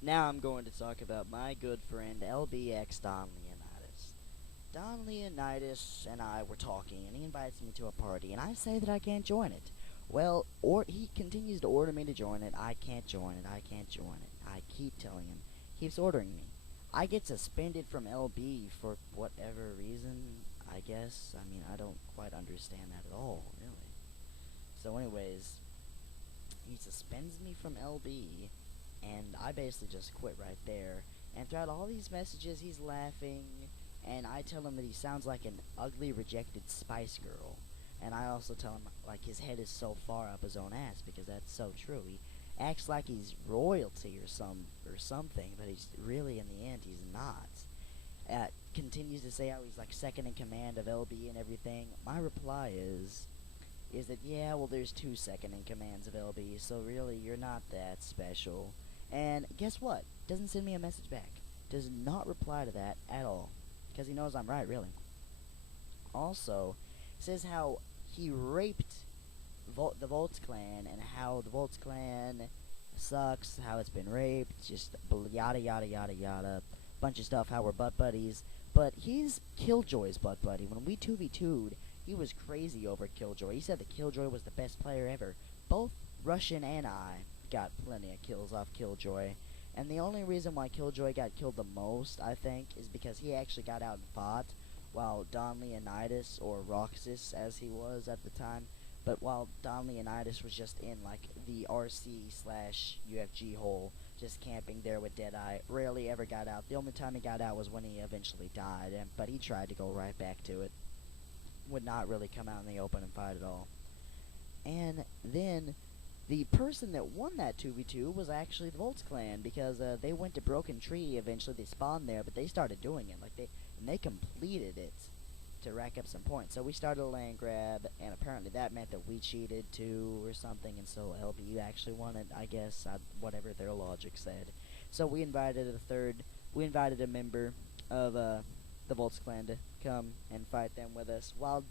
Now I'm going to talk about my good friend LBX Don Leonidas. Don Leonidas and I were talking, and he invites me to a party, and I say that I can't join it. Well, or he continues to order me to join it. I can't join it. I can't join it. I keep telling him. Keeps ordering me. I get suspended from LB for whatever reason. I guess. I mean, I don't quite understand that at all, really. So, anyways, he suspends me from LB, and I basically just quit right there. And throughout all these messages, he's laughing, and I tell him that he sounds like an ugly, rejected Spice Girl. And I also tell him, like, his head is so far up his own ass, because that's so true. He acts like he's royalty or something, but he's really, in the end, he's not. Continues to say how he's, like, second in command of LB and everything. My reply is that, yeah, well, there's two second in commands of LB, so really, you're not that special. And guess what? Doesn't send me a message back. Does not reply to that at all. Because he knows I'm right, really. Also, says how he raped the Volts clan, and how the Volts clan sucks, how it's been raped, just yada yada yada yada. Bunch of stuff, how we're butt buddies. But he's Killjoy's butt buddy. When we 2v2'd, he was crazy over Killjoy. He said that Killjoy was the best player ever. Both Russian and I got plenty of kills off Killjoy. And the only reason why Killjoy got killed the most, I think, is because he actually got out and fought, while Don Leonidas, or Roxas as he was at the time, but while Don Leonidas was just in, like, the RC/UFG hole, just camping there with Deadeye, rarely ever got out. The only time he got out was when he eventually died, but he tried to go right back to it. Would not really come out in the open and fight at all. And then the person that won that 2v2 was actually the Volts clan, because they went to Broken Tree. Eventually they spawned there, but they started doing it. They completed it to rack up some points. So we started a land grab, and apparently that meant that we cheated too or something, and so LB actually won it, I guess, whatever their logic said. So we invited a member of the Volts clan to come and fight them with us, while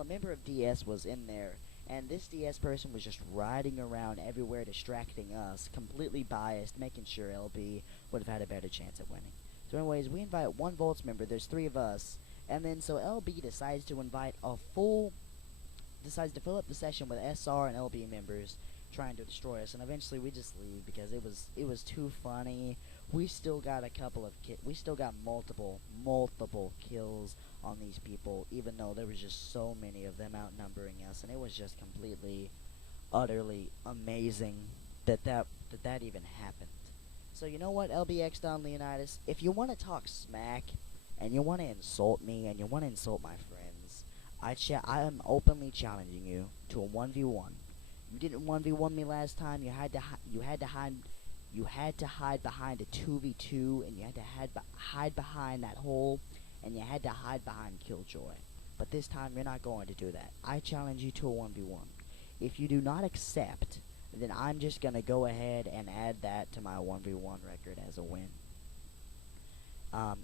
a member of DS was in there. And this DS person was just riding around everywhere distracting us, completely biased, making sure LB would have had a better chance at winning. So anyways, we invite one Volts member, there's three of us, and then so LB decides to fill up the session with SR and LB members trying to destroy us, and eventually we just leave because it was too funny. We still got multiple kills on these people, even though there was just so many of them outnumbering us, and it was just completely, utterly amazing that even happened. So you know what, LBX Don Leonidas, if you want to talk smack, and you want to insult me, and you want to insult my friends, I am openly challenging you to a 1v1. You didn't 1v1 me last time. You had to hide behind a 2v2, and you had to hide behind that hole, and you had to hide behind Killjoy. But this time, you're not going to do that. I challenge you to a 1v1. If you do not accept, then I'm just going to go ahead and add that to my 1v1 record as a win.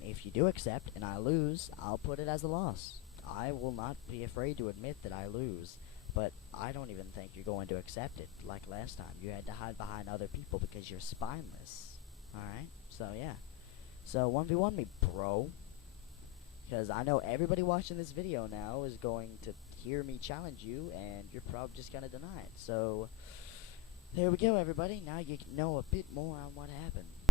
If you do accept and I lose, I'll put it as a loss. I will not be afraid to admit that I lose, but I don't even think you're going to accept it like last time. You had to hide behind other people because you're spineless. Alright? So, yeah. So, 1v1 me, bro. Because I know everybody watching this video now is going to hear me challenge you, and you're probably just going to deny it. So, there we go, everybody. Now you know a bit more on what happened.